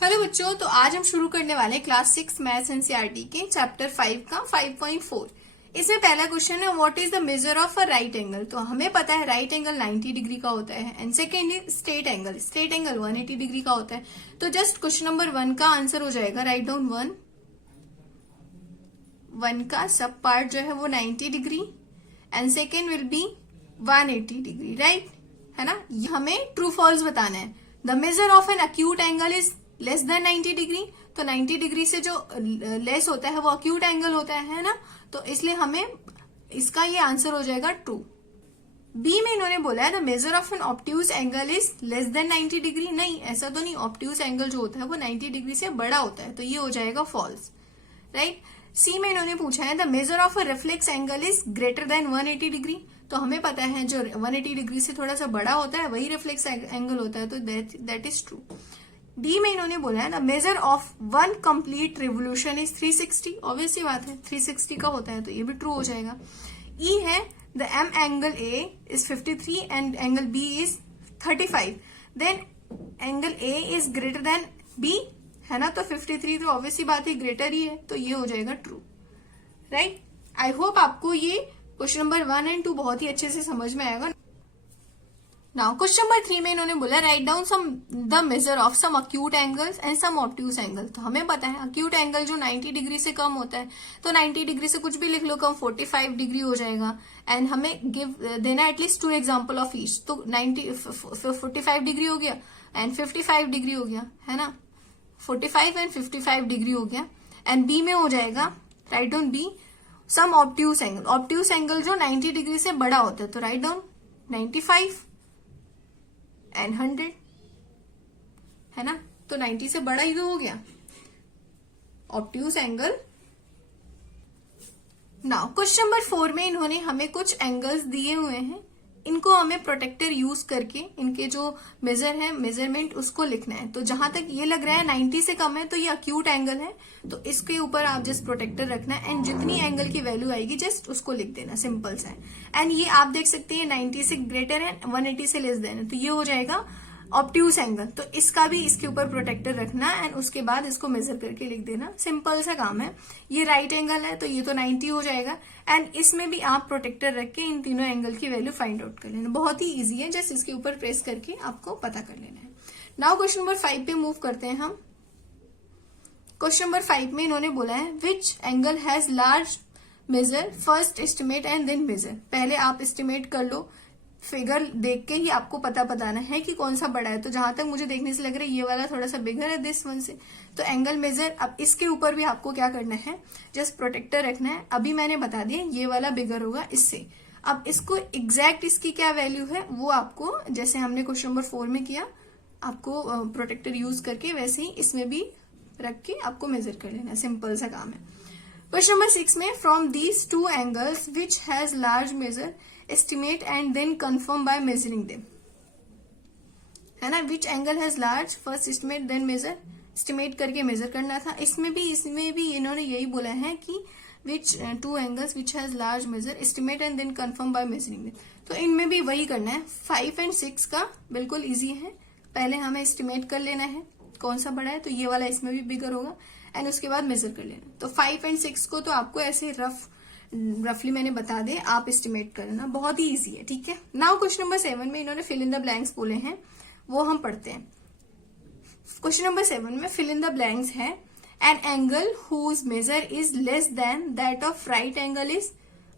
Hello बच्चों, तो आज हम शुरू करने वाले हैं क्लास 6 मैथ्स एनसीईआरटी के चैप्टर 5 का 5.4। इसमें पहला क्वेश्चन है what is the measure of a right angle. तो हमें पता है राइट एंगल 90 डिग्री का होता है and second is straight angle 180 degree का होता है। तो जस्ट क्वेश्चन नंबर 1 का आंसर हो जाएगा, राइट डाउन 1 का सब पार्ट जो है वो 90 degree and second will be 180 degree, right है ना। हमें ट्रू फॉल्स बताना है। The measure of an acute angle is less than 90 degree. तो 90 डिग्री से जो लेस होता है वो अक्यूट एंगल होता है ना, तो इसलिए हमें इसका ये आंसर हो जाएगा ट्रू। बी में इन्होंने बोला है the measure of an obtuse angle is less than 90 degree. नहीं, ऐसा तो नहीं, ऑब्ट्यूज एंगल जो होता है वो 90 डिग्री से बड़ा होता है, तो ये हो जाएगा फॉल्स, राइट। सी में इन्होंने पूछा है the measure of a reflex angle is greater then 180 degree. तो हमें पता है जो 180 डिग्री से थोड़ा सा बड़ा होता है वही रिफ्लेक्स एंगल होता है, तो दैट इज ट्रू। डी में इन्होंने बोला है ना measure of one complete revolution is 360। Obvious सी बात है 360 का होता है, तो ये भी ट्रू हो जाएगा। ई है the M angle A is 53 and angle B is 35, then angle A is greater than B, है ना। तो 53 तो ऑब्वियस सी बात है ग्रेटर ही है, तो ये हो जाएगा ट्रू, राइट। आई होप आपको ये क्वेश्चन नंबर 1 एंड 2 बहुत ही अच्छे से समझ में आएगा। नाउ क्वेश्चन नंबर 3 में इन्होंने बोला write down some the measure of some acute angles and some obtuse angle. तो हमें पता है अक्यूट एंगल जो 90 डिग्री से कम होता है, तो 90 डिग्री से कुछ भी लिख लो कम 45 डिग्री हो जाएगा एंड हमें गिव देना एटलीस्ट 2 एग्जाम्पल ऑफ ईच। तो 45 डिग्री हो गया एंड 55 डिग्री हो गया, है ना। 45 एंड 55 डिग्री हो गया एंड बी में हो जाएगा write down B some obtuse angle. Obtuse angle जो 90 डिग्री से बड़ा होता है, तो राइट डाउन 95 एंड 100, है ना। तो 90 से बड़ा ही तो हो गया obtuse angle. Now question number 4 में इन्होंने हमें कुछ एंगल्स दिए हुए हैं, इनको हमें प्रोटेक्टर यूज करके इनके जो मेजर है मेजरमेंट उसको लिखना है। तो जहां तक ये लग रहा है 90 से कम है तो ये अक्यूट एंगल है, तो इसके ऊपर आप जस्ट प्रोटेक्टर रखना है एंड जितनी एंगल की वैल्यू आएगी जस्ट उसको लिख देना, सिंपल सा है। एंड ये आप देख सकते हैं 90 से ग्रेटर है 180 से लेस देन है, तो ये हो जाएगा ऑब्ट्यूज एंगल। तो इसका भी इसके ऊपर प्रोटेक्टर रखना एंड उसके बाद इसको मेजर करके लिख देना, सिंपल सा काम है। ये राइट एंगल है तो ये तो 90 हो जाएगा एंड इसमें भी आप प्रोटेक्टर रख के इन तीनों एंगल की वैल्यू फाइंड आउट कर लेना। बहुत ही इजी है, जस्ट इसके ऊपर प्रेस करके आपको पता कर लेना है। नाउ क्वेश्चन नंबर 5 पे मूव करते हैं हम। क्वेश्चन नंबर 5 में इन्होंने बोला है which angle has large measure first estimate and then measure. पहले आप एस्टिमेट कर लो, फिगर देख के ही आपको पता बताना है कि कौन सा बड़ा है। तो जहां तक मुझे देखने से लग रहा है ये वाला थोड़ा सा बिगर है दिस वन से, तो एंगल मेजर। अब इसके ऊपर भी आपको क्या करना है, जस्ट प्रोटेक्टर रखना है। अभी मैंने बता दिया ये वाला बिगर होगा इससे। अब इसको एग्जैक्ट इसकी क्या वैल्यू है वो आपको, जैसे हमने क्वेश्चन नंबर 4 में किया, आपको प्रोटेक्टर यूज करके वैसे ही इसमें भी रख के आपको मेजर कर लेना है, सिंपल सा काम है। क्वेश्चन नंबर 6 में from these 2 angles which has large measure estimate and then confirm by measuring them, है ना। which angle has large first estimate then measure, estimate करके measure करना था। इसमें भी इन्होंने यही बोला है कि which 2 angles which has large measure estimate and then confirm by measuring them। तो इनमें भी वही करना है। 5 एंड 6 का बिल्कुल इजी है, पहले हमें estimate कर लेना है कौन सा बड़ा है, तो ये वाला इसमें भी बिगर होगा एंड उसके बाद मेजर कर लेना। तो 5 एंड 6 को तो आपको ऐसे रफली मैंने बता दे, आप एस्टिमेट करना, बहुत ही इजी है, ठीक है। नाउ क्वेश्चन नंबर 7 में इन्होंने फिल इन द ब्लैंक्स बोले हैं, वो हम पढ़ते हैं। क्वेश्चन नंबर 7 में फिल इन द ब्लैंक्स है an angle whose measure is less than that of right angle is.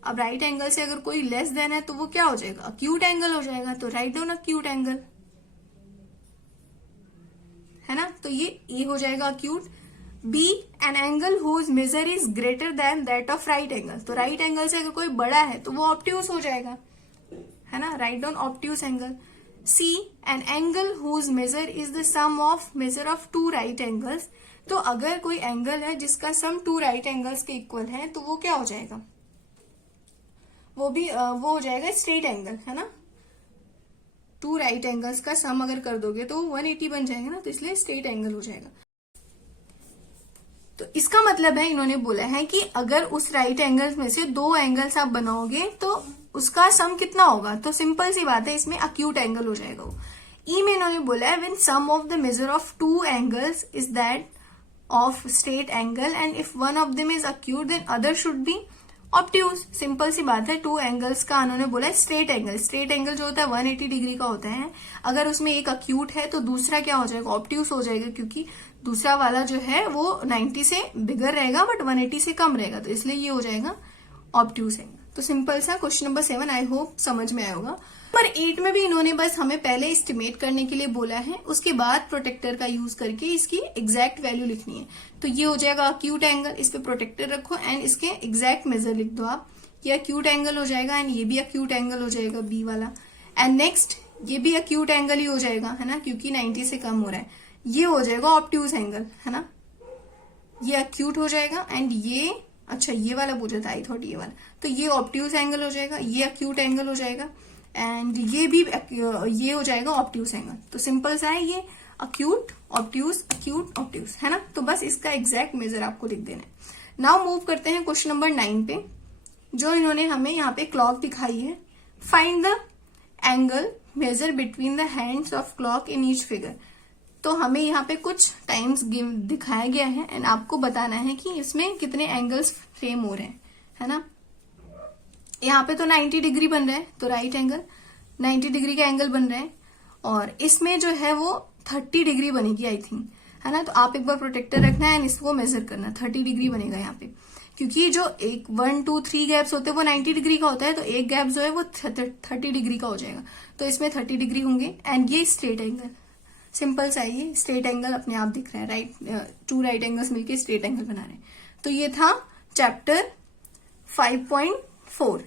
अब राइट एंगल से अगर कोई लेस देन है तो वो क्या हो जाएगा, अक्यूट एंगल हो जाएगा। तो राइट डाउन अक्यूट एंगल, है ना, तो ये हो जाएगा acute. B an angle whose measure is greater than that of right angle. तो राइट एंगल से अगर कोई बड़ा है तो वो ऑब्ट्यूज हो जाएगा, है ना, write down obtuse angle. C an angle whose measure is the sum of measure of 2 right angles. तो अगर कोई एंगल है जिसका सम 2 राइट एंगल्स के इक्वल है तो वो क्या हो जाएगा, वो हो जाएगा स्ट्रेट एंगल, है ना। 2 राइट एंगल्स का सम अगर कर दोगे तो 180 बन जाएगा ना, तो इसलिए स्ट्रेट एंगल हो जाएगा। तो इसका मतलब है इन्होंने बोला है कि अगर उस राइट एंगल्स में से 2 एंगल्स आप बनाओगे तो उसका सम कितना होगा, तो सिंपल सी बात है इसमें अक्यूट एंगल हो जाएगा वो। ई में इन्होंने बोला है when sum of the measure of two angles is that of straight angle and if one of them is acute then other should be obtuse. Simple सी बात है, टू एंगल्स का उन्होंने बोला है स्ट्रेट एंगल। स्ट्रेट एंगल जो होता है 180 डिग्री का होता है। अगर उसमें एक अक्यूट है तो दूसरा क्या हो जाएगा, ऑब्ट्यूज हो जाएगा, क्योंकि दूसरा वाला जो है वो 90 से बिगर रहेगा बट 180 से कम रहेगा, तो इसलिए ये हो जाएगा ऑब्ट्यूज एंगल। तो सिंपल सा क्वेश्चन नंबर 7 आई होप समझ में आया होगा। नंबर 8 में भी इन्होंने बस हमें पहले एस्टिमेट करने के लिए बोला है, उसके बाद प्रोटेक्टर का यूज करके इसकी एग्जैक्ट वैल्यू लिखनी है। तो ये हो जाएगा अक्यूट एंगल, इस पे प्रोटेक्टर रखो एंड इसके एग्जैक्ट मेजर लिख दो आप। ये अक्यूट एंगल हो जाएगा एंड ये भी अक्यूट एंगल हो जाएगा बी वाला, एंड नेक्स्ट ये भी अक्यूट एंगल ही हो जाएगा, है ना, क्योंकि 90 से कम हो रहा है। ये हो जाएगा ऑब्ट्यूज एंगल, है ना, ये अक्यूट हो जाएगा एंड ये, अच्छा ये वाला पूछा था, आई थॉट ये वाला, तो ये ऑब्ट्यूज एंगल हो जाएगा, ये अक्यूट एंगल हो जाएगा एंड ये भी ये हो जाएगा ऑब्ट्यूज एंगल। तो सिंपल सा है, ये अक्यूट ऑब्ट्यूज, है ना। तो बस इसका एग्जैक्ट मेजर आपको लिख देना है। नाउ मूव करते हैं क्वेश्चन नंबर 9 पे, जो इन्होंने हमें यहाँ पे क्लॉक दिखाई है। Find the angle measure between the hands of clock in each figure. तो हमें यहाँ पे कुछ टाइम्स दिखाया गया है एंड आपको बताना है कि इसमें कितने एंगल्स फ्रेम हो रहे हैं, है ना। यहाँ पे तो 90 डिग्री बन रहा है, तो राइट एंगल 90 डिग्री का एंगल बन रहा है, और इसमें जो है वो 30 डिग्री बनेगी आई थिंक, है ना। तो आप एक बार प्रोटेक्टर रखना है एंड इसको मेजर करना, 30 डिग्री बनेगा यहाँ पे, क्योंकि जो एक 1 2 3 गैप्स होते हैं वो 90 डिग्री का होता है, तो एक गैप जो है वो 30 डिग्री का हो जाएगा, तो इसमें 30 डिग्री होंगे। एंड ये स्ट्रेट एंगल, सिंपल सा ये स्ट्रेट एंगल अपने आप दिख रहा है, राइट, टू राइट एंगल्स मिलके स्ट्रेट एंगल बना रहे हैं। तो ये था चैप्टर 5.4।